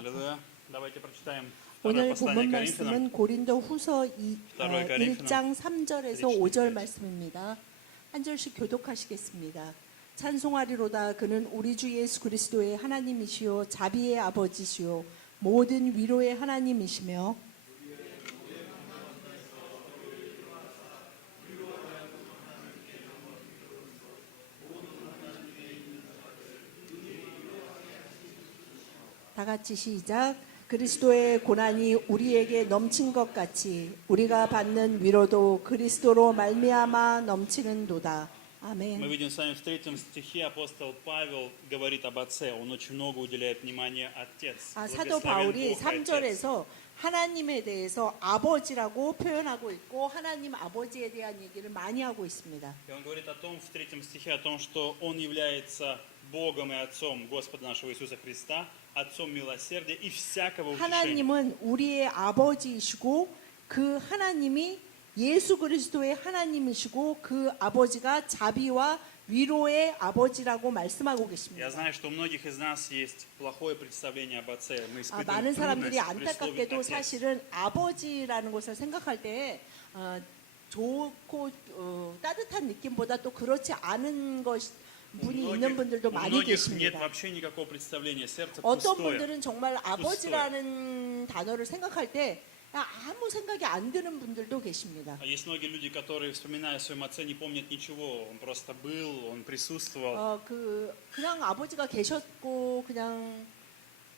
Аллилуйя. Давайте прочитаем второе 오늘 послание 본문 Коринфянам. 말씀은 고린도 후서 2 1장 3절에서 5절 말씀입니다. 한 절씩 교독하시겠습니다. 찬송하리로다. 그는 우리 주 예수 그리스도의 하나님이시요 자비의 아버지시요 모든 위로의 하나님이시며 다 같이 시작. 그리스도의 고난이 우리에게 넘친 것 같이 우리가 받는 위로도 그리스도로 말미암아 넘치는도다. Мы 아멘. видим с вами в 3 стихе апостол Павел говорит об Отце. Он очень много уделяет внимания Отец. 사도 Благословен 바울이 Бог, Отец. 3절에서 하나님에 대해서 아버지라고 표현하고 있고 하나님 아버지에 대한 얘기를 많이 하고 있습니다. И он говорит о том, в 3 стихе, о том, что Он является Богом и Отцом Господа нашего Иисуса Христа, Отцом милосердия и всякого утешения. 하나님은 우리의 아버지이시고 그 하나님이 예수 그리스도의 하나님이시고 그 아버지가 자비와 위로의 아버지라고 말씀하고 계십니다. Я знаю, что у многих из нас есть плохое представление об Отце. Мы испытываем 많은 사람들이 трудность при слове 안타깝게도 «Отец». 사실은 아버지라는 것을 생각할 때 좋고 따뜻한 느낌보다 또 그렇지 않은 분이 있는 분들도 У 많이 многих нет 계십니다. вообще никакого представления. Сердце 어떤 пустое. 분들은 정말 아버지라는 단어를 생각할 때 아무 생각이 안 드는 분들도 계십니다. Есть многие люди, которые, вспоминая о своем отце, не помнят ничего. Он просто был, он присутствовал. 그냥 아버지가 계셨고 그냥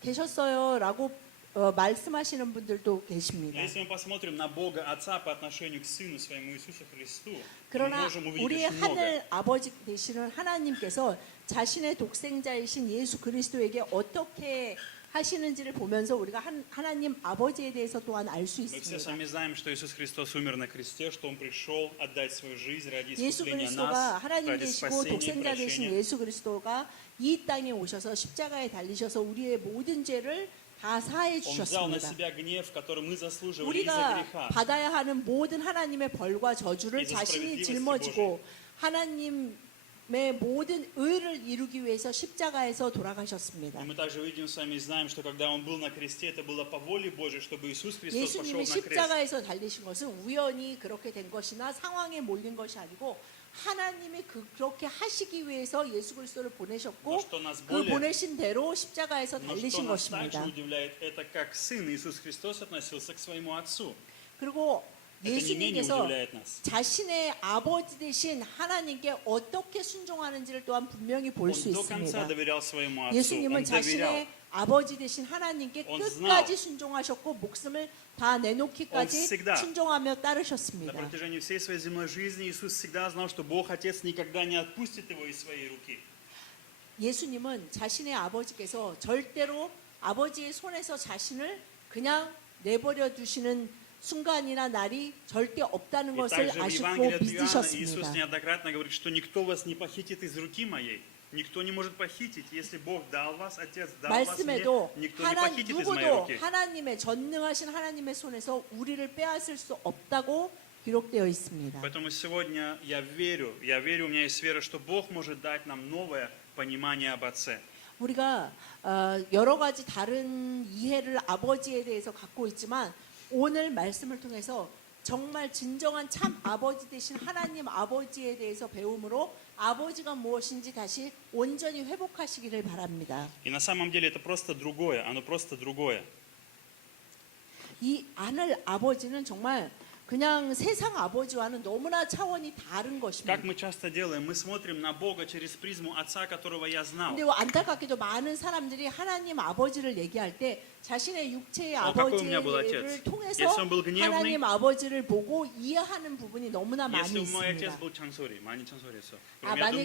계셨어요라고 말씀하시는 분들도 계십니다. Если мы посмотрим на Бога Отца по отношению к Сыну Своему Иисусу Христу, мы 그러나 можем увидеть 우리의 очень многое. 하늘 아버지 되시는 하나님께서 자신의 독생자이신 예수 그리스도에게 어떻게 하시는지를 보면서 우리가 하나님 아버지에 대해서 또한 알 수 Мы все с 있습니다. вами знаем, что Иисус Христос умер на кресте, что Он пришел отдать свою жизнь ради 예수 искупления 그리스도가 нас, 하나님 ради 되시고 спасения и 독생자 되신 прощения. 예수 그리스도가 이 땅에 오셔서 십자가에 달리셔서 우리의 모든 죄를 다 사해 Он взял на 주셨습니다. себя гнев, который мы заслуживали из-за 우리가 греха. 받아야 하는 모든 하나님의 벌과 저주를 이제 자신이 스프레드리버스티 짊어지고 하나님의 모든 의를 이루기 위해서 십자가에서 돌아가셨습니다. И мы также видим с вами и знаем, что когда Он был на кресте, это было по воле Божьей, чтобы Иисус Христос пошел 예수님이 на крест. 십자가에서 달리신 것은 우연히 그렇게 된 것이나 상황에 몰린 것이 아니고 하나님이 그렇게 하시기 위해서 예수 그리스도를 보내셨고 그 보내신 대로 십자가에서 Но 달리신 что нас также 것입니다. удивляет, это как Сын Иисус Христос относился к своему Отцу. 그리고 Это не менее 예수님께서 удивляет нас. 자신의 아버지 되신 하나님께 어떻게 순종하는지를 또한 분명히 볼 수 Он до конца 있습니다. доверял своему Отцу. 예수님은 Он 자신의 доверял. 아버지 되신 하나님께 Он 끝까지 순종하셨고 목숨을 다 내놓기까지 Он всегда. 순종하며 На 따르셨습니다. протяжении всей своей земной жизни Иисус всегда знал, что Бог Отец никогда не отпустит его из своей руки. 예수님은 자신의 아버지께서 절대로 아버지의 손에서 자신을 그냥 내버려 두시는 순간이나 날이 절대 없다는 И 것을 также в 아시고 Евангелии от Иоанна Иисус 믿으셨습니다. неоднократно говорит, что никто вас не похитит из руки моей. Никто не может похитить. Если Бог дал вас, Отец дал вас мне, 말씀에도 никто не похитит из моей 누구도 руки. 하나님의 전능하신 하나님의 손에서 우리를 빼앗을 수 없다고 기록되어 있습니다. Поэтому сегодня я верю, у меня есть вера, что Бог может дать нам новое понимание об Отце. 우리가 여러 가지 다른 이해를 아버지에 대해서 갖고 있지만 오늘 말씀을 통해서 정말 진정한 참 아버지 되신 하나님 아버지에 대해서 배움으로 아버지가 무엇인지 다시 온전히 회복하시기를 바랍니다. И на самом деле это просто другое, оно просто другое. 이 하늘 아버지는 정말 그냥 세상 아버지와는 너무나 차원이 다른 것입니다. Как мы часто делаем, мы смотрим на Бога через призму Отца, которого я знал. 근데 안타깝게도 많은 사람들이 하나님 아버지를 얘기할 때 자신의 육체의 какой у меня был 아버지를 отец? 통해서 Если он был гневный, 하나님 아버지를 보고 이해하는 부분이 너무나 많이 Если мой отец 있습니다. был чансори, 많이 чансорисо. 만약에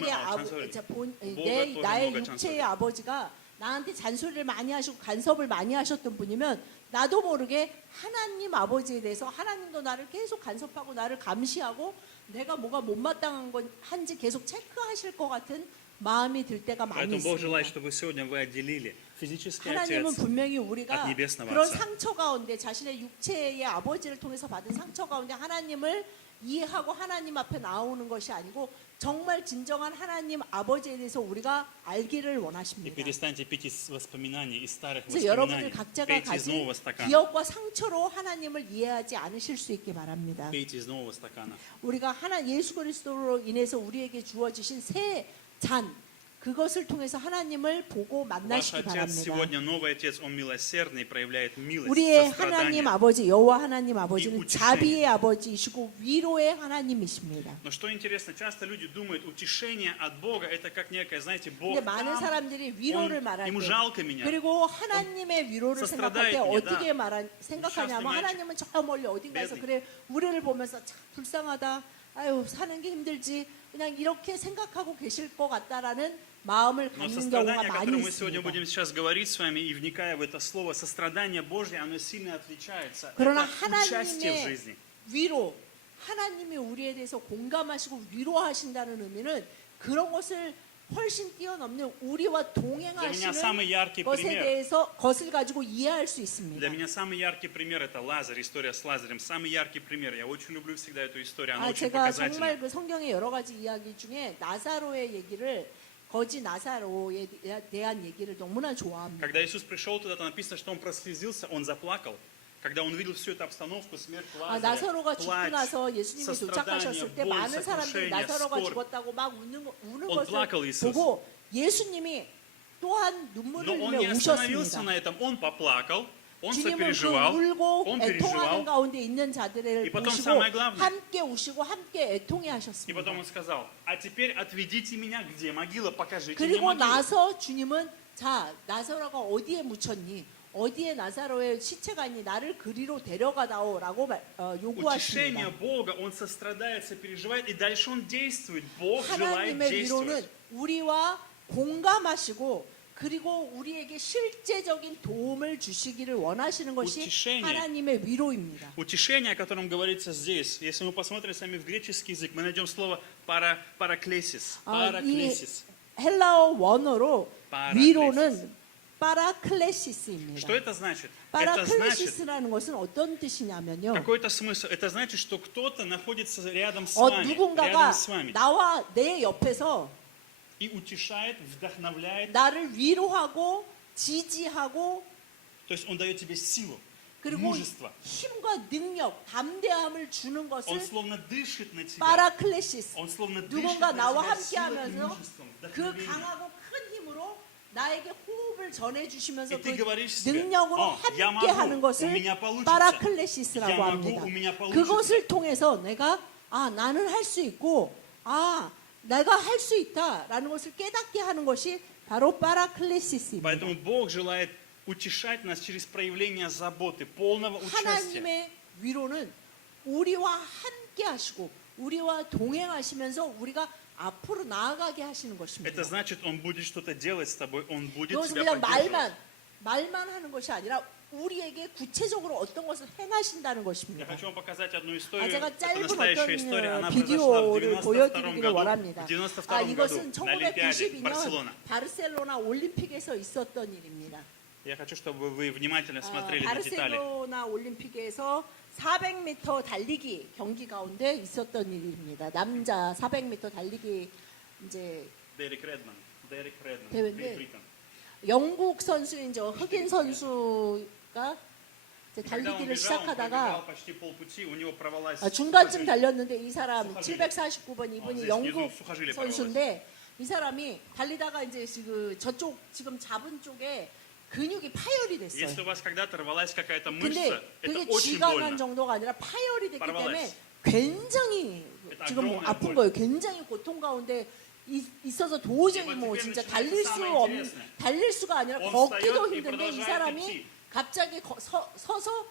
나의 Бога 육체의 아버지가 나한테 잔소리를 많이 하시고 간섭을 많이 하셨던 분이면 나도 모르게 하나님 아버지에 대해서 하나님도 나를 계속 간섭하고 나를 감시하고 내가 뭐가 못마땅한 건지 계속 체크하실 것 같은 마음이 들 때가 많이 Поэтому Бог желает, 있습니다. чтобы сегодня вы отделили физический 하나님은 отец. 분명히 우리가 от небесного 그런 Отца. 상처 가운데 자신의 육체의 아버지를 통해서 받은 상처 가운데 하나님을 이해하고 하나님 앞에 나오는 것이 아니고 정말 진정한 하나님 아버지에 대해서 우리가 알기를 И 원하십니다. перестаньте пить из воспоминаний, из старых 그래서 여러분들 воспоминаний. 각자가 Пейте из 가진 нового стакана. 기억과 상처로 하나님을 이해하지 않으실 수 있게 바랍니다. Пейте из нового стакана. 우리가 예수 그리스도로 인해서 우리에게 주어지신 새 잔, 그것을 통해서 하나님을 보고 Ваш 만나시기 Отец 바랍니다. сегодня, новый Отец, Он милосердный, проявляет милость, 우리의 сострадание. 하나님 아버지, 여호와 하나님 아버지는 우치시니. 자비의 아버지이시고 위로의 하나님이십니다. Но что интересно, часто люди думают, утешение от Бога это как некое, знаете, Бог 근데 많은 там, 사람들이 위로를 말할 ему 때, жалко меня. 그리고 하나님의 위로를 생각할 때 sострадает мне, 어떻게 да. 생각하냐면 Несчастный 하나님은 저 멀리 어딘가에서 бедный. 그래 우리를 보면서 참 불쌍하다, 아유 사는 게 힘들지, 그냥 이렇게 생각하고 계실 것 같다라는 마음을 Но 갖는 경우가 сострадание, о 많이 котором мы сегодня 있습니다. будем сейчас говорить с вами, и вникая в это слово, сострадание Божье, оно сильно отличается. 그러나 Это участие в жизни. 하나님의 위로, 하나님이 우리에 대해서 공감하시고 위로하신다는 의미는 그런 것을 훨씬 뛰어넘는 우리와 Для меня самый 동행하시는 яркий 것에 пример. 대해서 것을 가지고 이해할 수 Для 있습니다. меня самый яркий пример это Лазарь, история с Лазарем. Самый яркий пример. Я очень люблю всегда эту историю, она очень 제가 показательна. 정말 그 성경의 여러 가지 이야기 중에 나사로의 얘기를 거지 나사로에 대한 얘기를 너무나 좋아합니다. Когда Иисус пришел туда, то написано, что он прослезился, он заплакал. Когда он увидел всю эту обстановку, смерть Лазаря, 나사로가 죽고 плач, 나서 예수님이 도착하셨을 때 боль, 많은 사람들이 сокрушение, 나사로가 скорбь. 죽었다고 막 우는 Он плакал, 것을 Иисус. 보고 예수님이 또한 눈물을 Но он 흘려 не остановился 우셨습니다. на этом, он поплакал, он 주님은 그 сопереживал, 울고 он 애통하는 переживал. 가운데 있는 자들을 И потом 보시고 самое главное. 함께 우시고 함께 애통해 И 하셨습니다. потом он сказал, а теперь отведите меня, где могила, покажите мне 그리고 могилу. 나서 주님은 자 나사로가 어디에 묻혔니? 어디에 나사로의 시체가 있니? 나를 그리로 데려가다오라고 Утешение 요구하십니다. Бога, он сострадает, сопереживает, и дальше он действует. Бог желает 하나님의 действовать. 위로는 우리와 공감하시고 그리고 우리에게 실제적인 도움을 주시기를 원하시는 것이 утешение. 하나님의 위로입니다. Утешение, о котором говорится здесь, если мы посмотрим с вами в греческий язык, мы найдем слово параклесис. 이 Параклесис. 헬라어 원어로 파라클레시스. 위로는 파라클레시스입니다. Что это значит? Это значит 파라클레시스라는 것은 어떤 뜻이냐면요. какой-то смысл. Это значит, что кто-то находится рядом с вами, 누군가가 рядом с вами, 나와 내 옆에서 и утешает, вдохновляет. 나를 위로하고 지지하고 То есть он дает тебе силу, 그리고 мужество. 힘과 능력, 담대함을 주는 Он 것을 словно дышит на тебя. 파라클레시스. Он словно дышит 누군가 на 나와 тебя 함께 силой и 하면서 мужеством, 그 вдохновением. 강하고 큰 힘으로 나에게 호흡을 전해주시면서 И 그 ты говоришь себе, 능력으로 я 함께 могу, 하는 것을 у меня получится. 파라클레시스라고 Я могу, 합니다. у меня получится. 그것을 통해서 내가 나는 할 수 있고 내가 할 수 있다라는 것을 깨닫게 하는 것이 바로 파라클레시스입니다. Поэтому Бог желает утешать нас через проявление заботы, полного участия. 하나님의 위로는 우리와 함께 하시고 우리와 동행하시면서 우리가 앞으로 나아가게 하시는 것입니다. Это значит, Он будет что-то делать с тобой, Он будет 이것은 тебя 그냥 поддерживать. 말만 하는 것이 아니라 우리에게 구체적으로 어떤 것을 행하신다는 Я 것입니다. хочу вам показать одну историю. 제가 Это 짧은 настоящая история. 어떤 Она произошла в 비디오를 92 보여드리기를 году. 원합니다. В 92 году 이것은 на Олимпиаде 1992년 Барселона. 바르셀로나 올림픽에서 있었던 일입니다. Я хочу, чтобы вы внимательно смотрели на детали. 바르셀로나 올림픽에서 400m 달리기 경기 가운데 있었던 일입니다. 남자 400m 달리기 이제 Дерек Редман. 대회인데 Британ. 영국 선수인 흑인 선수가 이제 Когда он 달리기를 бежал, он 시작하다가 пробежал почти полпути, у него порвалась 중간쯤 сухожилие. 달렸는데 이 사람 수하질레. 749번 이분이 здесь 영국 внизу 수하질레 선수인데 이 사람이 달리다가 이제 저쪽 지금 잡은 쪽에 근육이 파열이 됐어요. Если у вас когда-то рвалась какая-то 근데 мышца, это 그게 очень 쥐가 больно. 난 정도가 아니라 파열이 됐기 Порвалась. 때문에 굉장히 Это 지금 огромная 아픈 боль. 거예요. 굉장히 고통 가운데 있어서 도저히 И вот 뭐 теперь 진짜 начинается самое 달릴 수가 아니라 Он 걷기도 встает и 힘든데 이 продолжает 사람이 идти. 갑자기 서서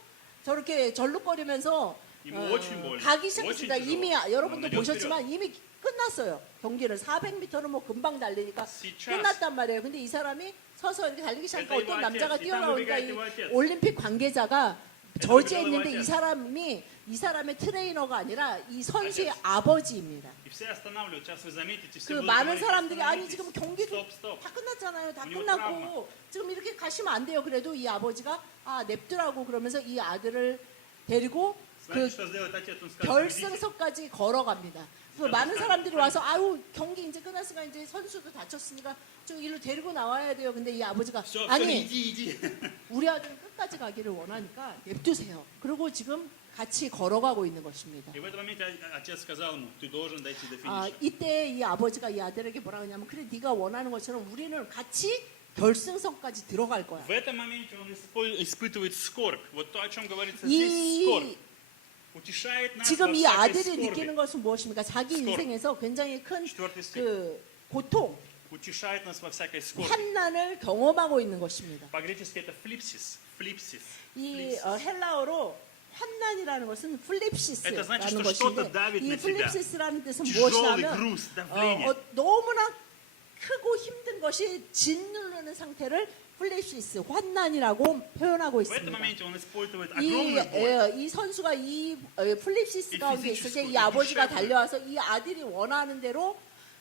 저렇게 절룩거리면서 ему очень больно. 가기 Очень 시작했습니다. тяжело. 이미 여러분도 Он идет 보셨지만 이미 끝났어요. 경기를 400m는 뭐 금방 달리니까 Сейчас. 끝났단 말이에요. 근데 이 사람이 서서 이렇게 달리기 시작하니까 Это его 어떤 отец. 남자가 И там 뛰어나오니까 выбегает 이 его отец. 올림픽 관계자가 Это 저지했는데 выбежал его 이 отец. 사람이 이 사람의 트레이너가 아니라 이 선수의 отец. 아버지입니다. И все останавливают. Сейчас вы заметите, все 그 будут 많은 говорить, 사람들이 아니 остановитесь. 지금 경기도 Стоп, стоп. 다 끝났잖아요. 다 У него 끝났고 지금 이렇게 가시면 안 돼요. 그래도 이 아버지가 냅두라고 그러면서 이 아들을 데리고 Знаете, 그 что сделает отец? Он скажет, идите. 결승선까지 걸어갑니다. 그 많은 사람들이 와서 아유 경기 이제 끝났으니까 이제 선수도 다쳤으니까 좀 일로 데리고 나와야 돼요. 근데 이 아버지가 Все, 아니 иди. 우리 아들은 끝까지 가기를 원하니까 냅두세요. 그리고 지금 같이 걸어가고 있는 것입니다. И в этом моменте отец сказал ему, ты должен дойти до 아, финиша. 이때 이 아버지가 이 아들에게 뭐라 하냐면 그래 네가 원하는 것처럼 우리는 같이 결승선까지 들어갈 거야. В этом моменте он испытывает скорбь. Вот то, о чем говорится здесь, 이 скорбь. Утешает нас во 지금 이 всякой 아들이 скорби. 느끼는 것은 무엇입니까? 자기 스콜. 인생에서 굉장히 큰 Четвертый стих. 그 고통, Утешает нас во всякой скорби. 환난을 경험하고 있는 것입니다. По-гречески это флипсис. Флипсис. 이 헬라어로 환난이라는 것은 Это 플립시스라는 значит, что 것인데 что-то давит 이 на тебя. 플립시스라는 뜻은 Тяжелый 무엇이냐면 груз, давление. 너무나 크고 힘든 것이 짓누르는 상태를 플립시스, 환난이라고 표현하고 В этом 있습니다. моменте он испытывает 이, огромную боль. 이 선수가 이 플립시스 이 가운데 있을 때 이 피지컬, 아버지가 이 달려와서 이 아들이 원하는 대로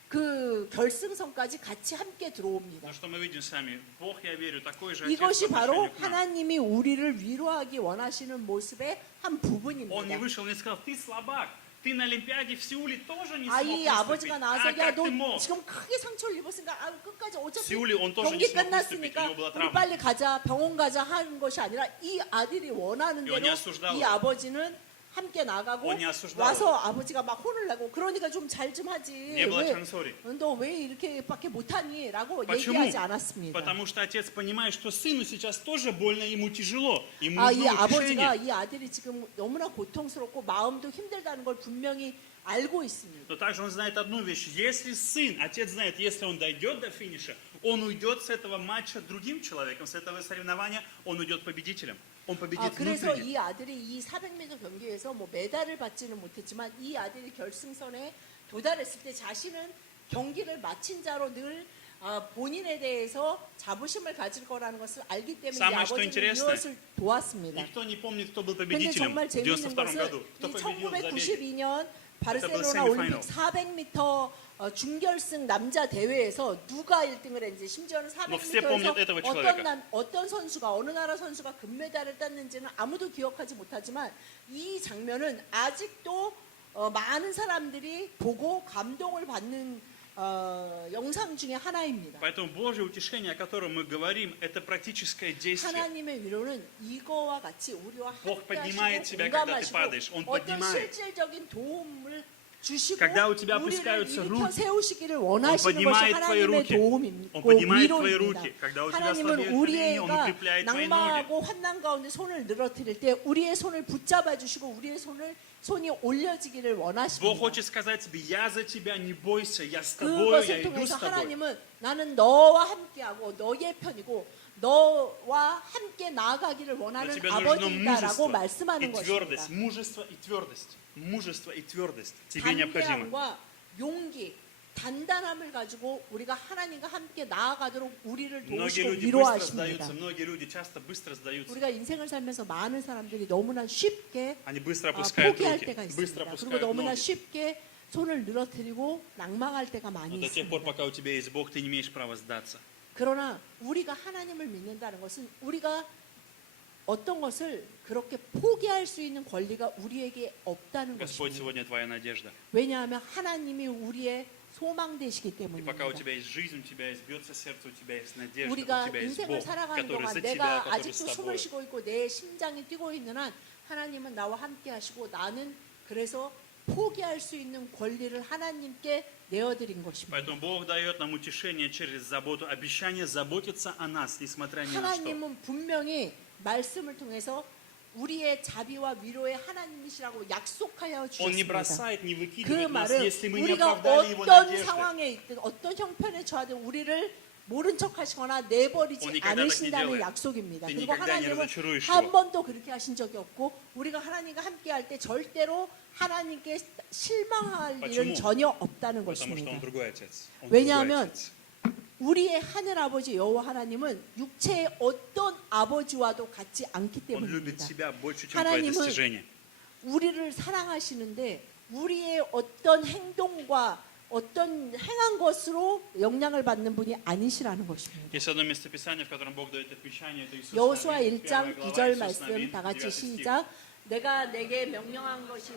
그 결승선까지 같이 함께 들어옵니다. Но что мы видим сами? Бог, я верю, такой же отец по 이것이 바로 отношению к нам. 하나님이 우리를 위로하기 원하시는 모습의 한 Он не 부분입니다. вышел и не сказал, ты слабак, ты на Олимпиаде в Сеуле тоже не 아, смог 이 выступить. 아버지가 나와서 А 야, как 너 ты мог? 지금 크게 상처를 입었으니까 아, 끝까지 어차피 시울이 온 тоже 경기 не смог выступить, 끝났으니까 у него была 우리 травма. 빨리 가자, 병원 가자 하는 것이 아니라 이 아들이 원하는 이거 대로 осуждал. 이 아버지는 함께 나가고 он не осуждал. 와서 아버지가 막 혼을 내고 그러니까 좀 잘 좀 하지. Не было chanso리. 너 왜 이렇게밖에 못하니? 라고 Почему? 얘기하지 않았습니다. Потому что отец понимает, что сыну сейчас тоже больно, ему тяжело, ему 아, 이 нужно 아버지가 утешение. 이 아들이 지금 너무나 고통스럽고 마음도 힘들다는 걸 분명히 알고 있습니다. Но также он знает одну вещь. Если сын, отец знает, если он дойдет до финиша, он уйдет с этого матча другим человеком, с этого соревнования, он уйдет победителем. Он победит 아, 그래서 внутренне. 이 아들이 이 400m 경기에서 뭐 메달을 받지는 못했지만 이 아들이 결승선에 도달했을 때 자신은 경기를 마친 자로 늘 본인에 대해서 자부심을 가질 거라는 것을 알기 때문에 이 Самое, что 아버지는 интересное, 이것을 도왔습니다. Никто не помнит, кто был 근데 победителем 정말 в 재밌는 92 것은 году. 이 Кто победил в забеге. 1992년 바르셀로나 semi-final. 올림픽 400m 준결승 남자 대회에서 누가 1등을 했는지 심지어는 뭐 все помнят этого 400m에서 человека. 어떤 선수가 어느 나라 선수가 금메달을 땄는지는 아무도 기억하지 못하지만 이 장면은 아직도 많은 사람들이 보고 감동을 받는 영상 중에 하나입니다. Поэтому Божье утешение, о котором мы говорим, это практическое действие. 하나님의 위로는 이거와 같이 우리와 Бог 함께 поднимает 하시고 тебя, когда ты 공감하시고 падаешь. Он 어떤 поднимает. 실질적인 도움을 주시고 Когда у тебя 우리를 опускаются 일으켜 руки, 세우시기를 Он 원하시는 것이 поднимает твои 하나님의 руки. 도움입니다. Он поднимает твои 위로입니다. руки. Когда у тебя 하나님은 слабеют колени, Он 우리가 укрепляет твои ноги. 낭망하고 환난 가운데 손을 늘어뜨릴 때 우리의 손을 붙잡아 주시고 우리의 손이 올려지기를 Бог 원하십니다. хочет сказать тебе, я за тебя, не бойся, я с тобой, я 그것을 иду с 통해서 тобой. 하나님은 나는 너와 함께하고 너의 편이고 너와 함께 나아가기를 Но 원하는 тебе нужно 아버지다라고 мужество 말씀하는 и 것입니다. твердость. Мужество и твердость. Мужество и твердость тебе необходимо. 담대함과 용기, 단단함을 가지고 우리가 하나님과 함께 나아가도록 우리를 Многие 도우시고 люди быстро 위로하십니다. сдаются, многие люди часто быстро сдаются. 우리가 인생을 살면서 많은 사람들이 너무나 쉽게 Они быстро опускают 포기할 руки, 때가 быстро 있습니다. 그리고 опускают 너무나 ноги. 쉽게 손을 늘어뜨리고 낭망할 때가 Но 많이 до тех пор, 있습니다. пока у тебя есть Бог, ты не имеешь права сдаться. 그러나 우리가 하나님을 믿는다는 것은 우리가 어떤 것을 그렇게 포기할 수 있는 권리가 우리에게 없다는 Господь, 것입니다. сегодня твоя надежда. 왜냐하면 하나님이 우리의 소망 되시기 И пока у 때문입니다. тебя есть жизнь, у тебя есть бьется сердце, у тебя есть надежда, 우리가 у тебя есть 인생을 Бог, 살아가는 который 동안 за тебя, 내가 который с 아직도 тобой. 숨을 쉬고 있고 내 심장이 뛰고 있는 한 하나님은 나와 함께 하시고 나는 그래서 포기할 수 있는 권리를 하나님께 내어드린 것입니다. Поэтому Бог дает нам утешение через заботу, обещание заботиться о нас, несмотря ни на что. 하나님은 분명히 말씀을 통해서 우리의 자비와 위로의 하나님이시라고 약속하여 Он не 주셨습니다. бросает, не 그 выкидывает нас, 말은 если мы не 우리가 оправдали Его 어떤 надежды. 상황에 있든 어떤 형편에 처하든 우리를 모른 척하시거나 내버리지 Он никогда так не 않으신다는 делает. 약속입니다. Ты 그리고 никогда не 하나님은 разочаруешь 한 его. 번도 그렇게 하신 적이 없고 우리가 하나님과 함께할 때 절대로 하나님께 실망할 일은 почему? 전혀 없다는 Потому что Он 것입니다. другой Отец. Он другой 왜냐하면 Отец. 우리의 하늘 아버지 여호와 하나님은 육체의 어떤 아버지와도 같지 않기 Он любит 때문입니다. тебя больше, чем твои 하나님은 достижения. 우리를 사랑하시는데 우리의 어떤 행동과 어떤 행한 것으로 영향을 받는 분이 아니시라는 것입니다. Есть одно местописание, в котором Бог дает обещание, это Иисус 여호수아 Навин, 1장 1 глава, 2절 Иисус 말씀 Навин, 다 같이 9 стих. 시작. 내가 내게 명령한 것이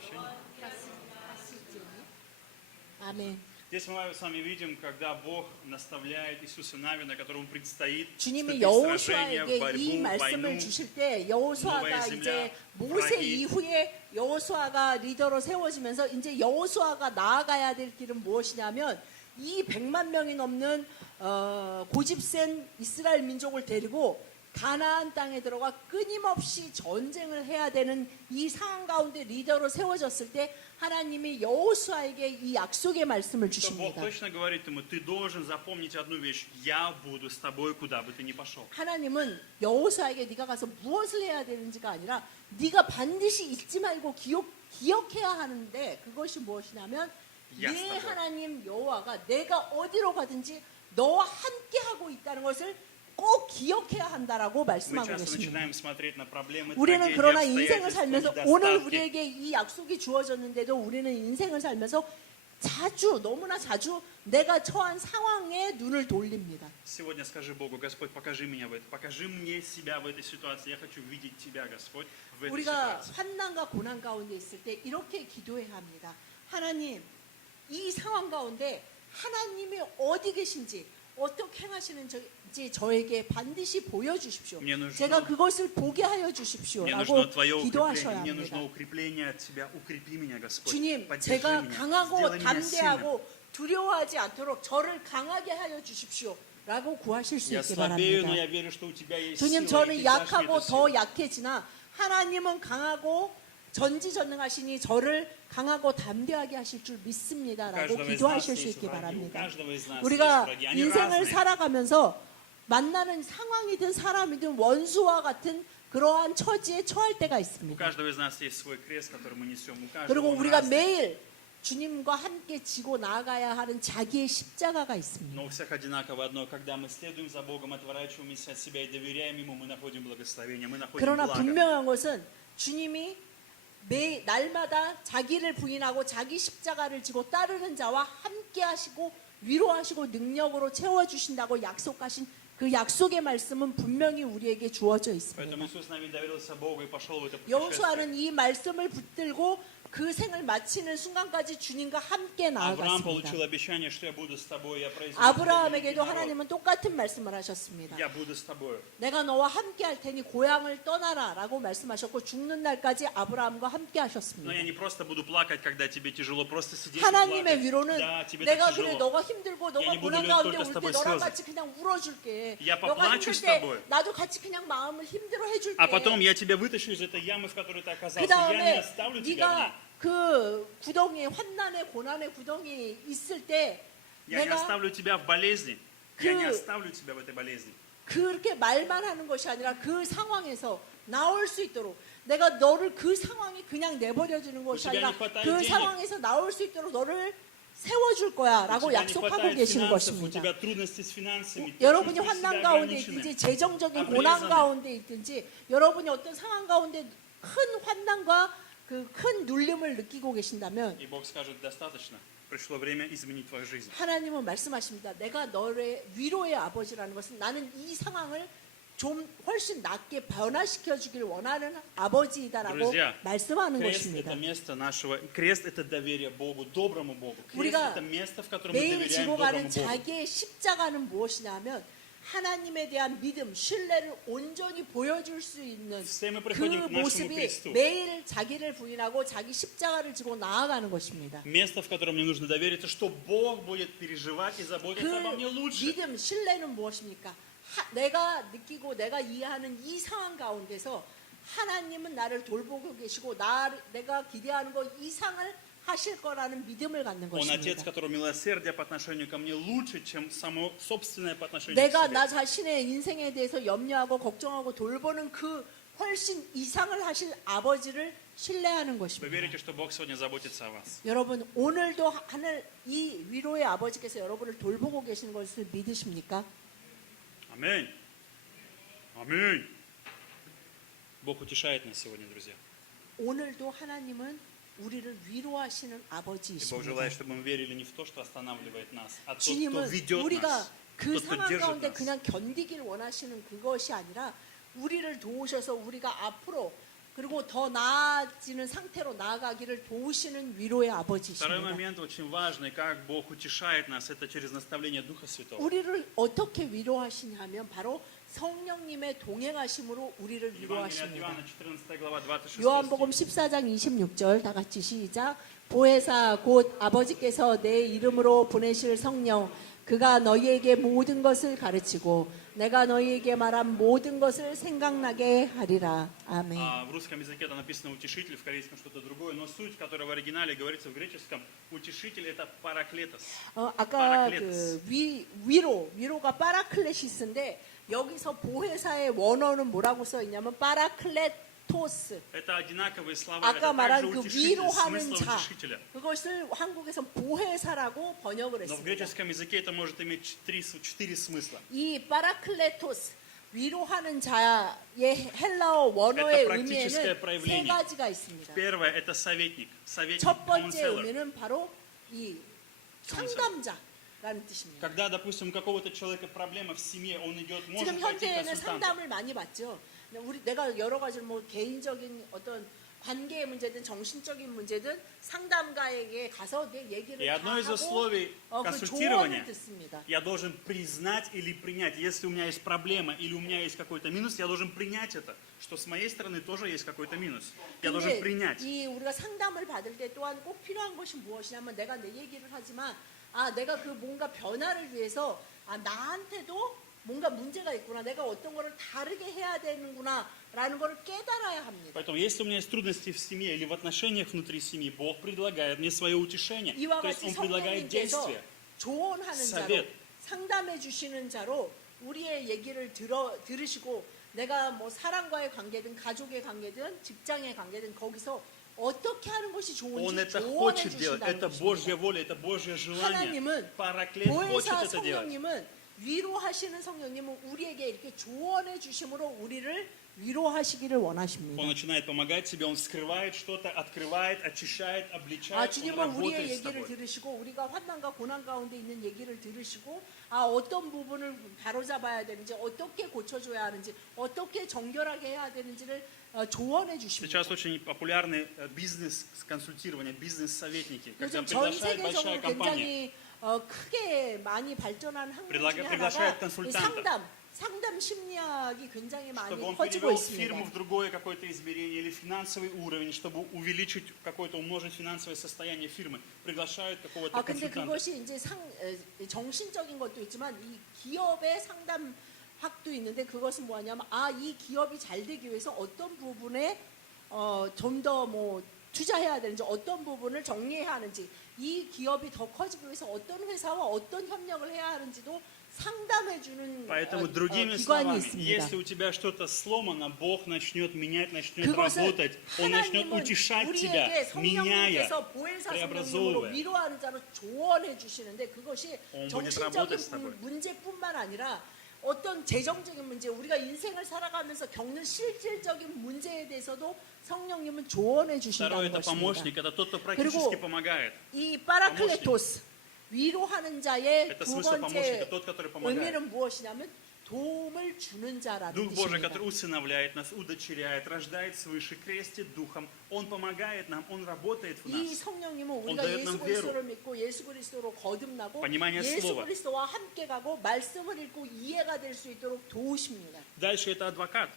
священник. 아멘. Здесь мы с вами видим, когда Бог наставляет Иисуса Навина, которому предстоит 주님이 вступить в сражение, в 여호수아에게 이 борьбу, в 말씀을 войну. 주실 때 여호수아가 новая земля, 이제 모세 враги. 이후에 여호수아가 리더로 세워지면서 이제 여호수아가 나아가야 될 길은 무엇이냐면 이 100만 명이 넘는 고집센 이스라엘 민족을 데리고 가나안 땅에 들어가 끊임없이 전쟁을 해야 되는 이 상황 가운데 리더로 세워졌을 때 하나님이 여호수아에게 이 약속의 말씀을 Что Бог 주십니다. точно говорит ему, ты должен запомнить одну вещь. Я буду с тобой, куда бы ты ни пошел. 하나님은 여호수아에게 네가 가서 무엇을 해야 되는지가 아니라 네가 반드시 잊지 말고 기억해야 하는데 그것이 무엇이냐면 네 하나님 여호와가 내가 어디로 가든지 너와 함께 하고 있다는 것을 꼭 기억해야 한다라고 Мы 말씀하고 часто 계십니다. начинаем смотреть на проблемы, 우리는 трагедии, 그러나 인생을 обстоятельства, 살면서 오늘 недостатки. 우리에게 이 약속이 주어졌는데도 우리는 인생을 살면서 자주 너무나 자주 내가 처한 상황에 눈을 돌립니다. Сегодня скажи Богу, Господь, покажи меня в этом, покажи мне себя в этой ситуации. Я хочу видеть Тебя, Господь, в этой 우리가 ситуации. 환난과 고난 가운데 있을 때 이렇게 기도해야 합니다. 하나님, 이 상황 가운데 하나님이 어디 계신지 어떻게 행하시는지 저에게 반드시 보여주십시오. Мне нужно- 제가 그것을 보게 하여 Мне 주십시오라고 нужно Твое 기도하셔야 укрепление, мне 합니다. нужно укрепление от Тебя. Укрепи меня, Господь. 주님, Поддержи 제가 меня. 강하고 Сделай меня сильным. 담대하고 두려워하지 않도록 저를 강하게 하여 주십시오라고 구하실 수 Я 있기 слабею, но 바랍니다. я верю, что у Тебя есть 주님, сила, и 저는 Ты дашь мне 약하고 эту 더 силу. 약해지나 하나님은 강하고 전지전능하시니 저를 강하고 담대하게 하실 줄 У 믿습니다라고 каждого из нас 기도하실 수 есть 있기 враги, у 바랍니다. каждого из нас есть 우리가 враги. Они 인생을 разные. 살아가면서 만나는 상황이든 사람이든 원수와 같은 그러한 처지에 처할 때가 У 있습니다. каждого из нас есть свой крест, который мы несем. У каждого 그리고 он 우리가 разный. 매일 주님과 함께 지고 나아가야 하는 자기의 십자가가 있습니다. Но у всех одинаково одно. Когда мы следуем за Богом, отворачиваемся от себя и доверяем Ему, мы находим благословение, мы находим 그러나 благо. 분명한 것은 주님이 매 날마다 자기를 부인하고 자기 십자가를 지고 따르는 자와 함께 하시고 위로하시고 능력으로 채워 주신다고 약속하신 그 약속의 말씀은 분명히 우리에게 주어져 있습니다. Поэтому Иисус Навин доверился Богу и пошел в это путешествие. 여호수아는 이 말씀을 붙들고 그 생을 마치는 순간까지 주님과 함께 Авраам 나아갔습니다. получил обещание, что я буду с тобой, я произведу 아브라함에게도 народ. 하나님은 똑같은 말씀을 하셨습니다. Я буду с тобой. 내가 너와 함께 할 테니 고향을 떠나라 라고 말씀하셨고 죽는 날까지 아브라함과 함께 Но 하셨습니다. я не просто буду плакать, когда тебе тяжело, просто сидеть и 하나님의 плакать. 위로는 Да, тебе 내가 так 그래 тяжело. 너가 힘들고 너가 Я не буду 고난 лить 가운데 только с 올 때 тобой 너랑 слезы. 같이 그냥 울어줄게. Я 너가 поплачу 힘들 с 때 тобой. 나도 같이 그냥 마음을 힘들어 해줄게. А потом я тебя вытащу из этой ямы, в которой ты 그 оказался. Я не 다음에 оставлю тебя в ней. 네가 그 구덩이 환난의 고난의 구덩이 있을 때 Я не 내가 оставлю тебя в болезни. Я не 그- оставлю тебя в этой болезни. 그렇게 말만 하는 것이 아니라 그 상황에서 나올 수 있도록 내가 너를 그 상황에 그냥 내버려 두는 것이 У тебя 아니라 не хватает 그 денег. 상황에서 나올 수 있도록 너를 세워줄 거야라고 У тебя не 약속하고 хватает 계시는 финансов, у 것입니다. тебя трудности с финансами. ты 여러분이 чувствуешь 환난 себя 가운데 ограниченным. 있든지 재정적인 обрезанным. 고난 가운데 있든지 여러분이 어떤 상황 가운데 큰 환난과 그 큰 눌림을 느끼고 계신다면 И Бог скажет, достаточно. Пришло время изменить твою жизнь. 하나님은 말씀하십니다. 내가 너의 위로의 아버지라는 것은 나는 이 상황을 좀 훨씬 낫게 변화시켜 주길 원하는 아버지이다라고 Друзья, 말씀하는 Крест 것입니다. это место нашего, крест это доверие Богу, доброму Богу. Крест 우리가 это место, в котором мы 매일 доверяем 지고 доброму 가는 Богу. 자기의 십자가는 무엇이냐면 하나님에 대한 믿음, 신뢰를 온전히 보여줄 수 있는 Все мы 그 приходим к нашему 모습이 кресту. 매일 자기를 부인하고 자기 십자가를 지고 나아가는 것입니다. Место, в котором мне нужно довериться, что Бог будет переживать и 그 заботиться обо мне лучше. 믿음, 신뢰는 무엇입니까? 내가 느끼고 내가 이해하는 이 상황 가운데서 하나님은 나를 돌보고 계시고 내가 기대하는 것 이상을 하실 거라는 믿음을 갖는 Он отец, 것입니다. которого милосердие по отношению ко мне лучше, чем само собственное по отношению к 내가 себе. 나 자신의 인생에 대해서 염려하고 걱정하고 돌보는 그 훨씬 이상을 하실 아버지를 신뢰하는 Вы 것입니다. верите, что Бог сегодня заботится о вас? 여러분 오늘도 하늘 이 위로의 아버지께서 여러분을 돌보고 계시는 것을 믿으십니까? Аминь. Аминь. Бог утешает нас сегодня, друзья. 오늘도 하나님은 우리를 위로하시는 И Бог 아버지이십니다. желает, чтобы мы верили не в то, что останавливает нас, а тот, кто 주님은 ведет 우리가 нас, 그 тот, кто 상황 держит 가운데 нас. 그냥 견디길 원하시는 그것이 아니라 우리를 도우셔서 우리가 앞으로 그리고 더 나아지는 상태로 나아가기를 도우시는 위로의 Второй 아버지십니다. момент очень важный, как Бог утешает нас, это через наставление Духа Святого. 우리를 어떻게 위로하시냐 하면 바로 성령님의 동행하심으로 우리를 Евангелие от 위로하십니다. Иоанна, 14 глава, 26 요한복음 стих. 14장 26절 다 같이 시작. 보혜사 곧 아버지께서 내 이름으로 보내실 성령 그가 너희에게 모든 것을 가르치고 내가 너희에게 말한 모든 것을 생각나게 하리라. 아멘. В русском языке это написано утешитель, в корейском что-то другое, но суть, которая в оригинале говорится в греческом, утешитель это параклетос. 아까 그 위로가 파라클레시스인데 여기서 보혜사의 원어는 뭐라고 써 있냐면 파라클레토스. Это одинаковые слова, 아까 это 말한 также 그 утешитель, 위로하는 смысл 자 утешителя. 그것을 한국에서 보혜사라고 번역을 Но в 했습니다. греческом языке это может иметь четыре смысла. 이 파라클레토스 위로하는 자의 헬라어 원어의 Это практическое 의미에는 세 проявление. 가지가 있습니다. Первое это советник, 첫 번째 counselor. 의미는 바로 이 상담자라는 뜻입니다. Когда, допустим, у какого-то человека проблема в семье, он идет, может 지금 пойти к 현대에는 консультанту. 상담을 많이 받죠. 내가 여러 가지 뭐 개인적인 어떤 관계의 문제든 정신적인 문제든 상담가에게 가서 내 얘기를 И 다 одно из 하고 условий 그 консультирования, 조언을 듣습니다. я должен признать или принять. Если у меня есть проблема или у меня есть какой-то минус, я должен принять это, что с моей стороны тоже есть какой-то минус. Я должен 근데 принять. 이 우리가 상담을 받을 때 또한 꼭 필요한 것이 무엇이냐면 내가 내 얘기를 하지만 내가 그 뭔가 변화를 위해서 나한테도 뭔가 문제가 있구나. 내가 어떤 거를 다르게 해야 되는구나 라는 거를 깨달아야 합니다. Поэтому, если у меня есть трудности в семье или в отношениях внутри семьи, Бог предлагает мне свое утешение. 이와 То есть 같이 Он предлагает 성령님께서 действие. 조언하는 자로 совет. 상담해 주시는 자로 우리의 얘기를 들으시고 내가 뭐 사람과의 관계든 가족의 관계든 직장의 관계든 거기서 어떻게 하는 것이 Он 좋은지 это 조언해 хочет делать. 주신다는 Это 것입니다. Божья воля, это Божье желание. 하나님은 Параклет хочет 보혜사 это делать. 성령님은 위로하시는 성령님은 우리에게 이렇게 조언해 주심으로 우리를 위로하시기를 원하십니다. Он начинает помогать тебе, Он вскрывает что-то, открывает, очищает, обличает, Он 주님은 우리의 работает с 얘기를 тобой. 들으시고 우리가 환난과 고난 가운데 있는 얘기를 들으시고 어떤 부분을 바로잡아야 되는지 어떻게 고쳐줘야 하는지 어떻게 정결하게 해야 되는지를 조언해 주십니다. Сейчас очень популярны бизнес-консультирование, бизнес-советники, когда 요즘 전 приглашает большая 세계적으로 компания. 굉장히 크게 많이 발전한 학문 중에 приглашает 하나가 консультанта. 상담 심리학이 굉장히 많이 Чтобы он 퍼지고 перевел фирму 있습니다. в другое какое-то измерение или финансовый уровень, чтобы увеличить какое-то, умножить финансовое состояние фирмы. Приглашают какого-то 근데 консультанта. 그것이 이제 정신적인 것도 있지만 이 기업의 상담학도 있는데 그것은 뭐냐면 이 기업이 잘 되기 위해서 어떤 부분에 좀 더 뭐 투자해야 되는지 어떤 부분을 정리해야 하는지 이 기업이 더 커지기 위해서 어떤 회사와 어떤 협력을 해야 하는지도 상담해주는 Поэтому, другими 기관이 словами, 있습니다. если у тебя что-то сломано, Бог начнет менять, начнет 그것을 работать. Он начнет 하나님은 утешать тебя, 우리에게 меняя, 성령님께서 보혜사 성령님으로 преобразовывая. 위로하는 자로 조언해 주시는데 그것이 Он будет работать с тобой. 정신적인 문제뿐만 아니라 어떤 재정적인 문제, 우리가 인생을 살아가면서 겪는 실질적인 문제에 대해서도 성령님은 조언해 Второй 주신다는 это 것입니다. помощник, это тот, кто практически помогает. 이 파라클레토스 위로하는 자의 Это 두 смысл помощника, 번째 тот, который помогает. 의미는 무엇이냐면 도움을 주는 자라는 Дух Божий, 뜻입니다. который усыновляет нас, удочеряет, рождает свыше, крестит Духом. Он помогает нам, Он работает в 이 нас. 성령님은 Он 우리가 дает 예수 нам 그리스도를 믿고 예수 그리스도로 거듭나고 Понимание 예수 слова. 그리스도와 함께 가고 말씀을 읽고 이해가 될 수 있도록 도우십니다. Дальше это адвокат.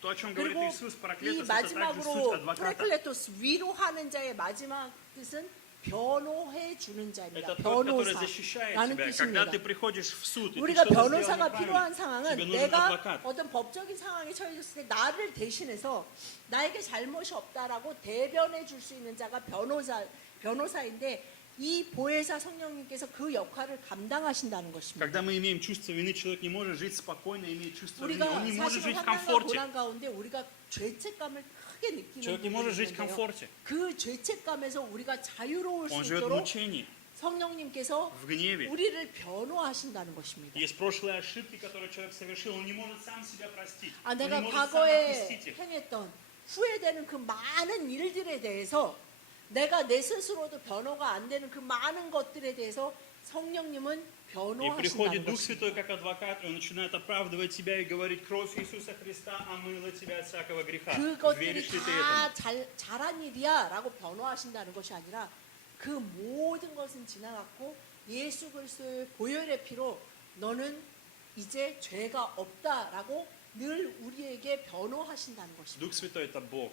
То, о чем говорит 그리고 Иисус, 이 параклетос, это также суть 마지막으로 адвоката. 프레클레토스 위로하는 자의 마지막 뜻은 변호해 주는 자입니다. Это тот, который защищает 변호사라는 тебя. Когда 뜻입니다. ты приходишь в суд, и ты 우리가 что-то сделал 변호사가 필요한 неправильно, 상황은 тебе нужен 내가 адвокат. 어떤 법적인 상황에 처해졌을 때 나를 대신해서 나에게 잘못이 없다라고 대변해 줄 수 있는 자가 변호사인데 이 보혜사 성령님께서 그 역할을 감당하신다는 것입니다. Когда мы имеем чувство вины, человек не может жить спокойно, имеет чувство вины, 우리가 он не может 사실은 жить в 환난과 комфорте. 고난 가운데 우리가 죄책감을 크게 느끼는 Человек не 부분이 может жить в 있는데요. комфорте. 그 죄책감에서 우리가 자유로울 수 Он живет в 있도록 мучении, 성령님께서 в гневе. 우리를 변호하신다는 것입니다. Есть прошлые ошибки, которые человек совершил, он не может сам себя простить. Он не 내가 может сам 과거에 отпустить их. 행했던 후회되는 그 많은 일들에 대해서 내가 내 스스로도 변호가 안 되는 그 많은 것들에 대해서 성령님은 И 변호하신다는 приходит Дух 것입니다. Святой как адвокат, и Он начинает оправдывать тебя и говорить, кровь Иисуса Христа омыла тебя от всякого греха. 그것들이 Веришь ли ты этому? 다 잘한 일이야 라고 변호하신다는 것이 아니라 그 모든 것은 지나갔고 예수 그리스도의 보혈의 피로 너는 이제 죄가 없다라고 늘 우리에게 변호하신다는 것입니다. Дух Святой это Бог,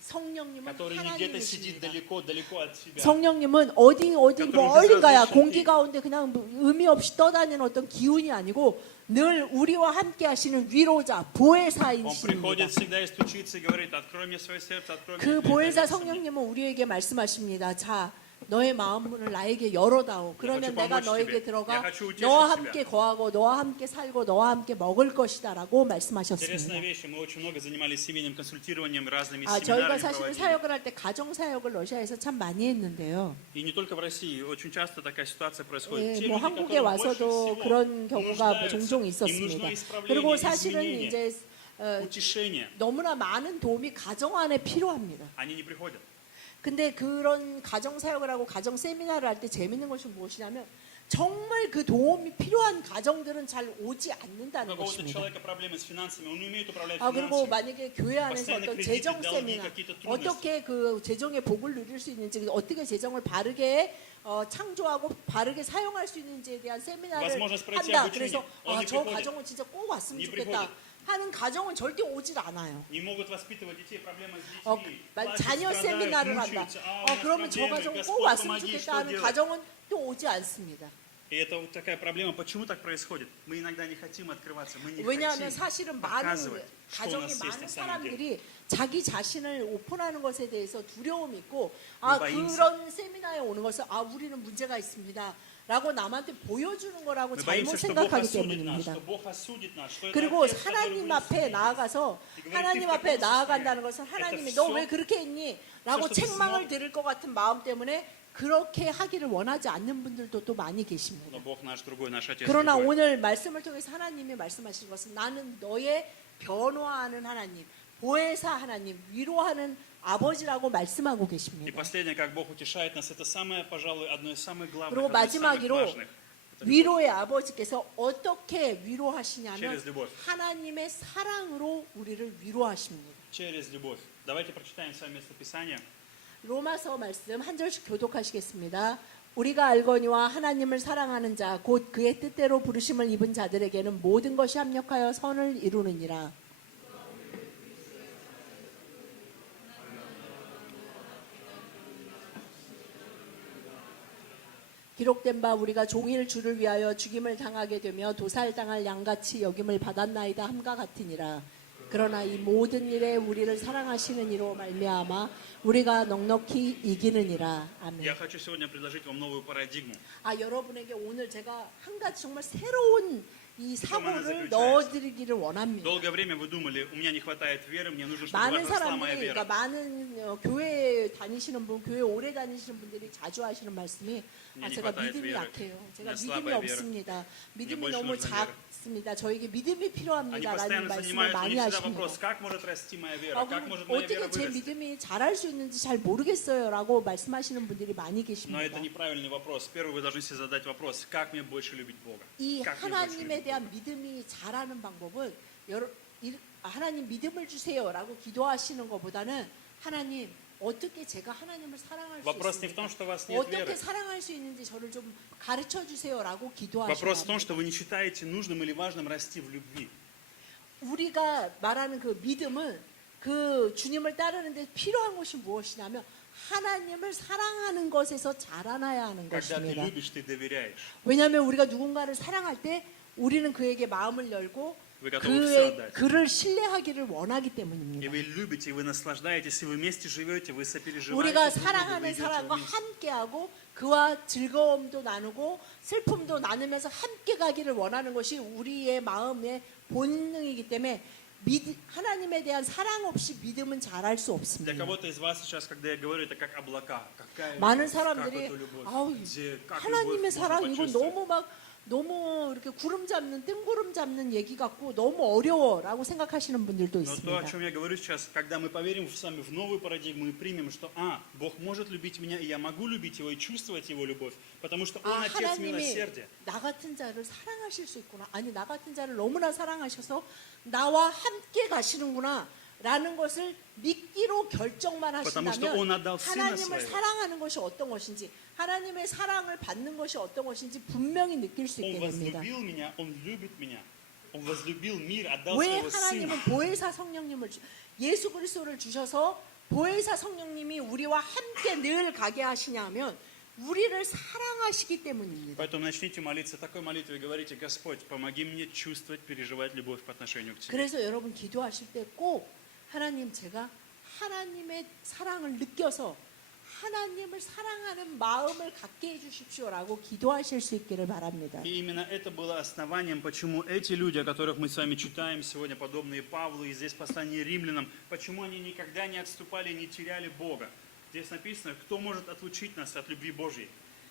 성령님은 который не где-то сидит 하나님이십니다. далеко от тебя. 성령님은 어디 который 멀린가야 безразличен 공기 이- 가운데 그냥 의미 없이 떠다니는 어떤 기운이 아니고 늘 우리와 함께 하시는 위로자 Он 보혜사이십니다. приходит всегда и стучится и говорит, открой мне свое сердце, открой мне 그 дверь, 보혜사 доверься мне». 성령님은 우리에게 말씀하십니다. 자, 너의 마음문을 나에게 열어다오. 그러면 хочу 내가 помочь 너에게 тебе. 들어가 Я хочу утешить 너와 тебя. 함께 거하고 너와 함께 살고 너와 함께 먹을 것이다라고 Интересная 말씀하셨습니다. вещь, мы очень много занимались семейным консультированием, разными 저희가 семинарами 사실은 проводили. 사역을 할 때 가정 사역을 러시아에서 참 많이 했는데요. И не только в России, очень часто такая ситуация происходит. 예, Те 뭐 люди, 한국에 которым больше 와서도 всего 그런 경우가 нуждаются, 종종 им 있었습니다. нужно исправление, 그리고 사실은 изменение, 이제 утешение. 너무나 많은 도움이 가정 안에 필요합니다. Они не приходят. 근데 그런 가정 사역을 하고 가정 세미나를 할 때 재밌는 것이 무엇이냐면 정말 그 도움이 필요한 가정들은 잘 오지 У 않는다는 какого-то 것입니다. человека проблемы с финансами, он не умеет управлять 그리고 финансами. 만약에 교회 안에서 постоянно 어떤 кредиты, 재정 долги, 세미나 какие-то трудности. 어떻게 그 재정의 복을 누릴 수 있는지 어떻게 재정을 바르게 창조하고 바르게 사용할 수 있는지에 대한 세미나를 возможность пройти 한다. обучение. 그래서 Он не 저 приходит. 가정은 진짜 꼭 왔으면 Не 좋겠다 приходит. 하는 가정은 절대 오질 않아요. Не могут воспитывать детей, проблемы с 어, детьми. 자녀 плачут, 세미나를 страдают, 한다. мучаются. А, у нас 그러면 저 проблемы, 가정 꼭 Господь, 왔으면 помоги, 좋겠다 что 하는 делать? 가정은 또 오지 않습니다. И это вот такая проблема. Почему так происходит? Мы иногда не хотим открываться, мы не 왜냐하면 хотим 사실은 많은 показывать, что у 가정이 нас есть 많은 на самом деле. 사람들이 자기 자신을 오픈하는 것에 대해서 두려움이 있고 boimся. 그런 세미나에 오는 것은 우리는 문제가 있습니다 라고 남한테 보여주는 거라고 Мы 잘못 боимся, что Бог 생각하기 осудит нас, 때문입니다. что Бог осудит нас, что это 그리고 отец, который 하나님 будет 앞에 судить нас. 나아가서 И говорит, 하나님 «Ты в 앞에 таком 나아간다는 состоянии». 것은 하나님이 Это 너 всё- 왜 그렇게 했니? 라고 всё, что ты 책망을 смог. 들을 것 같은 마음 때문에 그렇게 하기를 원하지 않는 분들도 또 많이 계십니다. Но Бог наш другой, наш Отец 그러나 другой. 오늘 말씀을 통해서 하나님이 말씀하신 것은 나는 너의 변화하는 하나님, 보혜사 하나님, 위로하는 아버지라고 말씀하고 И 계십니다. последнее, как Бог утешает нас, это самое, пожалуй, одно из самых главных, 그리고 одно из самых 마지막으로 важных. Это любовь. 위로의 아버지께서 어떻게 위로하시냐면 Через любовь. 하나님의 사랑으로 우리를 위로하십니다. Через любовь. Давайте прочитаем с вами местописание. 로마서 말씀 한 절씩 교독하시겠습니다. 우리가 알거니와 하나님을 사랑하는 자 곧 그의 뜻대로 부르심을 입은 자들에게는 모든 것이 합력하여 선을 이루느니라. 기록된 바 우리가 종일 주를 위하여 죽임을 당하게 되며 도살당할 양같이 여김을 받았나이다 함과 같으니라. 그러나 이 모든 일에 우리를 사랑하시는 이로 말미암아 우리가 넉넉히 이기느니라. 아멘. Я хочу сегодня предложить вам новую парадигму. 여러분에게 오늘 제가 한 가지 정말 새로운 이 사고를 заключается. 넣어드리기를 원합니다. Долгое время вы думали, у меня не хватает веры, мне нужно, чтобы 많은 возросла моя 사람들이, вера. 그러니까 많은 교회 다니시는 분, 교회 오래 다니시는 분들이 자주 하시는 말씀이 Мне не 제가 хватает 믿음이 веры. 약해요. 제가 У меня 믿음이 слабая вера. 없습니다. 믿음이 больше 너무 нужна вера. 작습니다. 저에게 믿음이 Они 필요합니다라는 постоянно 말씀을 занимаются, у 많이 них всегда 하십니다. вопрос, как может расти моя вера, как 그럼 может моя вера 어떻게 제 вырасти. 믿음이 잘할 수 있는지 잘 모르겠어요라고 말씀하시는 분들이 많이 Но 계십니다. это неправильный вопрос. Первый вы должны себе задать вопрос, как мне больше любить Бога? 이 Как мне больше 하나님에 любить 대한 믿음이 잘하는 방법은 하나님 믿음을 주세요라고 기도하시는 것보다는 하나님 어떻게 제가 하나님을 사랑할 수 Вопрос не в 있습니까? том, что у вас нет 어떻게 веры. 사랑할 수 있는지 저를 좀 가르쳐 주세요라고 기도하시는 Вопрос в том, 겁니다. что вы не считаете нужным или важным расти в любви. 우리가 말하는 그 믿음은 그 주님을 따르는데 필요한 것이 무엇이냐면 하나님을 사랑하는 것에서 자라나야 하는 Когда ты 것입니다. любишь, ты доверяешь. 왜냐하면 우리가 누군가를 사랑할 때 우리는 그에게 마음을 열고 Вы готовы все отдать. 그를 신뢰하기를 원하기 И 때문입니다. вы любите, и вы наслаждаетесь, и вы вместе живете, вы сопереживаете. 우리가 друг другу, вы 사랑하는 идете 사람과 вместе. 함께하고 그와 즐거움도 나누고 슬픔도 나누면서 함께 가기를 원하는 것이 우리의 마음의 본능이기 때문에 하나님에 대한 사랑 없이 믿음은 자랄 수 Для 없습니다. кого-то из вас сейчас, когда я говорю, это как облака. Какая 많은 любовь, как 사람들이 эту любовь, 아우, где, как 하나님의 любовь 사랑 можно 이건 почувствовать. 너무 막 너무 이렇게 구름 잡는 뜬구름 잡는 얘기 같고 너무 어려워라고 생각하시는 분들도 Но то, о 있습니다. чем я говорю сейчас, когда мы поверим с вами в новую парадигму и примем, что, Бог может любить меня, и я могу любить Его и чувствовать Его любовь, потому что Он Отец 하나님이 милосердия. 나 같은 자를 사랑하실 수 있구나. 아니 나 같은 자를 너무나 사랑하셔서 나와 함께 가시는구나. 라는 것을 믿기로 결정만 Потому что Он 하신다면 отдал Сына 하나님을 Своего. 사랑하는 것이 어떤 것인지 하나님의 사랑을 받는 것이 어떤 것인지 분명히 느낄 수 Он 있게 됩니다. возлюбил меня, Он любит меня. Он возлюбил мир, отдал 왜 своего 하나님은 Сына. 보혜사 성령님을 예수 그리스도를 주셔서 보혜사 성령님이 우리와 함께 늘 가게 하시냐 하면 우리를 사랑하시기 때문입니다. Поэтому начните молиться такой молитвой и говорите: Господь, помоги мне чувствовать, переживать любовь по отношению к Тебе. 그래서 여러분 기도하실 때 꼭 하나님 제가 하나님의 사랑을 느껴서 하나님을 사랑하는 마음을 갖게 해주십시오라고 기도하실 수 있기를 바랍니다. И именно это было основанием, почему эти люди, о которых мы с вами читаем сегодня, подобные Павлу, и здесь послание римлянам, почему они никогда не отступали и не теряли Бога. Здесь написано, кто может отлучить нас от любви Божьей?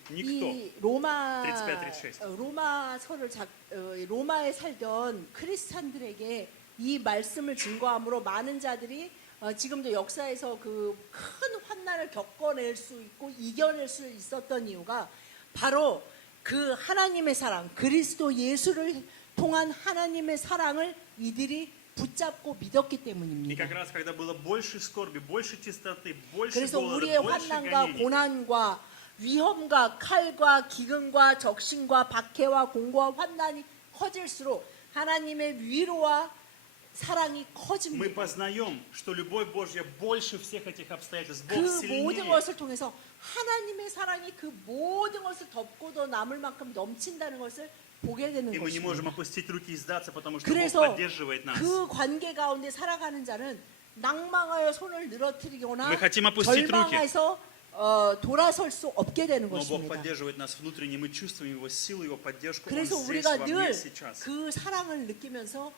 Никто. 이 로마 35, 36. 로마에 살던 크리스찬들에게 이 말씀을 증거함으로 많은 자들이 지금도 역사에서 그 큰 환난을 겪어낼 수 있고 이겨낼 수 있었던 이유가 바로 그 하나님의 사랑, 그리스도 예수를 통한 하나님의 사랑을 이들이 붙잡고 믿었기 И 때문입니다. как раз, когда было больше скорби, больше чистоты, больше 그래서 우리의 голода, больше 환난과 гонений, 고난과 위험과 칼과 기근과 적신과 박해와 공고와 환난이 커질수록 하나님의 위로와 사랑이 мы 커집니다. познаем, что любовь Божья больше всех этих обстоятельств. 그 Бог 모든 сильнее. 것을 통해서 하나님의 사랑이 그 모든 것을 덮고도 남을 만큼 넘친다는 것을 보게 되는 И мы не можем 것입니다. опустить руки и сдаться, потому что Бог 그래서 поддерживает нас. 그 관계 가운데 살아가는 자는 낭망하여 손을 늘어뜨리거나 Мы хотим опустить руки. 절망해서 돌아설 수 없게 되는 Но Бог 것입니다. поддерживает нас внутренне, мы чувствуем Его силу, Его поддержку. Он 그래서 здесь, 우리가 во 늘 мне, сейчас. 그 사랑을 느끼면서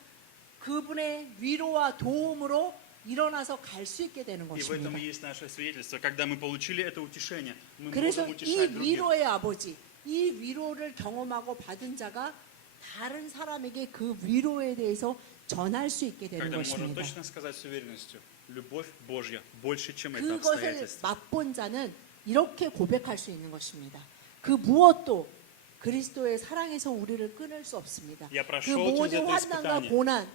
그분의 위로와 도움으로 일어나서 갈 수 있게 되는 И в этом 것입니다. и есть наше свидетельство. Когда мы получили это утешение, мы 그래서 можем 이 утешать других. 위로의 아버지, 이 위로를 경험하고 받은 자가 다른 사람에게 그 위로에 대해서 전할 수 있게 되는 Когда мы можем 것입니다. точно сказать с уверенностью, любовь Божья больше, чем это 그것을 обстоятельство. 맛본 자는 이렇게 고백할 수 있는 것입니다. 그 무엇도 그리스도의 사랑에서 우리를 끊을 수 없습니다. Я 그 прошел 모든 через это 환난과 испытание. 고난,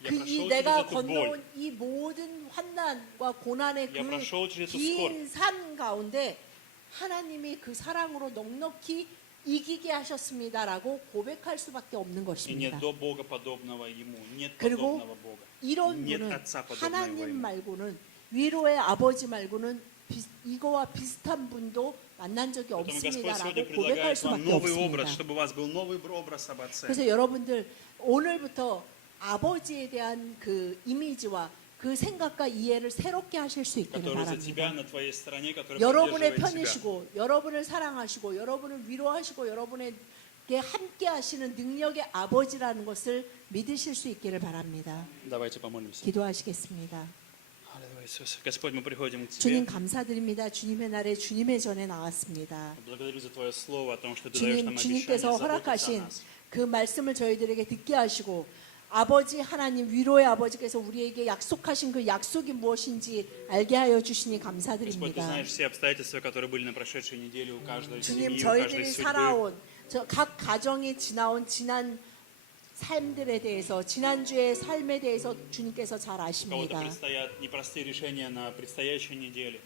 Я 이 прошел 내가 через эту 건너온 이 모든 환난과 고난의 Я прошел через эту 긴 산 가운데 하나님이 그 사랑으로 넉넉히 이기게 하셨습니다라고 고백할 수밖에 없는 И 것입니다. нет до Бога подобного Ему, нет 그리고 подобного Бога. 이런 Нет 분은 отца подобного 하나님 Ему. 말고는 위로의 아버지 말고는 이거와 비슷한 분도 만난 적이 Поэтому Господь сегодня 없습니다라고 고백할 предлагает вам 수밖에 новый 없습니다. образ, чтобы у вас был новый образ об Отце. 그래서 여러분들 오늘부터 아버지에 대한 그 이미지와 그 생각과 이해를 새롭게 하실 수 있기를 Который за тебя 바랍니다. на твоей стороне, который 여러분의 поддерживает тебя. 편이시고 여러분을 사랑하시고 여러분을 위로하시고 여러분에게 함께 하시는 능력의 아버지라는 것을 믿으실 수 있기를 바랍니다. Давайте помолимся. 기도하시겠습니다. Аллилуйя, Иисус. Господь, мы приходим к 주님 Тебе. 감사드립니다. 주님의 날에 주님의 전에 나왔습니다. Благодарю за Твое Слово, о том, что Ты даешь 주님, нам обещание 주님께서 заботиться о 허락하신 нас. 그 말씀을 저희들에게 듣게 하시고 아버지 하나님 위로의 아버지께서 우리에게 약속하신 그 약속이 무엇인지 알게 하여 주시니 Господь, Ты 감사드립니다. знаешь все обстоятельства, которые были на прошедшей неделе у каждой 주님 семьи, у каждой 저희들이 судьбы. 살아온 각 가정이 지나온 지난 삶들에 대해서 지난주의 삶에 대해서 주님께서 잘 У кого-то 아십니다. предстоят непростые решения на предстоящей неделе,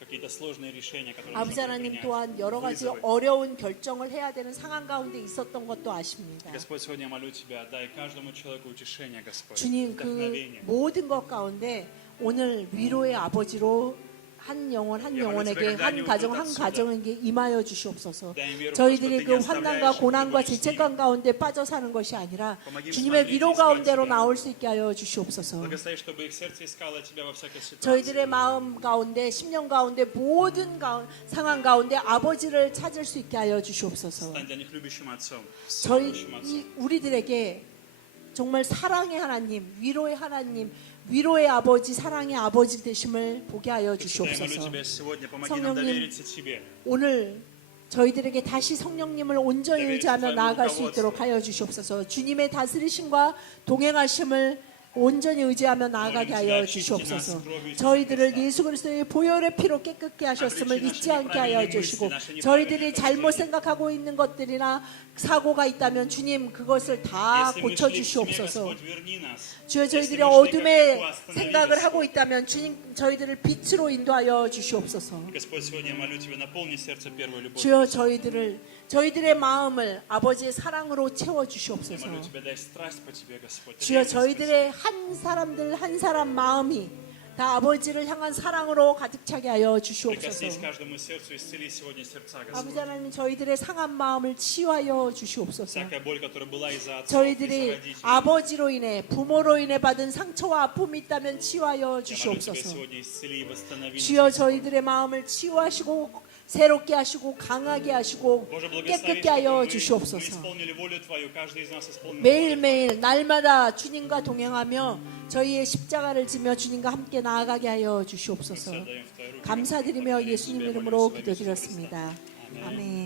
какие-то сложные решения, которые 아버지 нужно 하나님 принять, 또한 여러 가지 вызовы. 어려운 결정을 해야 되는 상황 가운데 있었던 것도 아십니다. Господь, сегодня я молю Тебя, дай каждому человеку утешение, Господь, 주님 그 вдохновение. 모든 것 가운데 오늘 위로의 아버지로 한 영혼 한 영혼에게 한 가정 한 가정에게 임하여 주시옵소서. 저희들이 그 환난과 고난과 죄책감 가운데 빠져 사는 것이 아니라 주님의 위로 가운데로 나올 수 있게 하여 주시옵소서. Благослови, чтобы их сердце искало Тебя во всякой ситуации. 저희들의 마음 가운데 심령 가운데 모든 상황 가운데 아버지를 찾을 수 있게 하여 주시옵소서. Стань для них любящим отцом, 저희 всемогущим отцом. 우리들에게 정말 사랑의 하나님, 위로의 하나님, 위로의 아버지, 사랑의 아버지 되심을 보게 하여 Господи, я молю 주시옵소서. Тебя сегодня, помоги нам 성령님, довериться Тебе. 오늘 저희들에게 다시 성령님을 온전히 의지하며 나아갈 수 있도록 하여 주시옵소서. 주님의 다스리심과 동행하심을 온전히 의지하며 나아가게 하여 주시옵소서. 저희들을 예수 그리스도의 보혈의 피로 깨끗게 하셨음을 잊지 않게 하여 주시고, 저희들이 잘못 생각하고 있는 것들이나 사고가 있다면 주님 그것을 다 고쳐 주시옵소서. 주여, 저희들이 어둠의 생각을 하고 있다면 주님 저희들을 빛으로 인도하여 주시옵소서. 주여, 저희들의 마음을 아버지의 사랑으로 채워 주시옵소서. 주여, 저희들의 한 사람 마음이 다 아버지를 향한 사랑으로 가득 차게 하여 주시옵소서. 아버지 하나님, 저희들의 상한 마음을 치유하여 주시옵소서. 저희들이 아버지로 인해, 부모로 인해 받은 상처와 아픔이 있다면 치유하여 주시옵소서. 주여, 저희들의 마음을 치유하시고 새롭게 하시고 강하게 하시고 깨끗게 하여 주시옵소서. 매일매일 날마다 주님과 동행하며 저희의 십자가를 지며 주님과 함께 나아가게 하여 주시옵소서. 감사드리며 예수님 이름으로 기도드렸습니다. 아멘.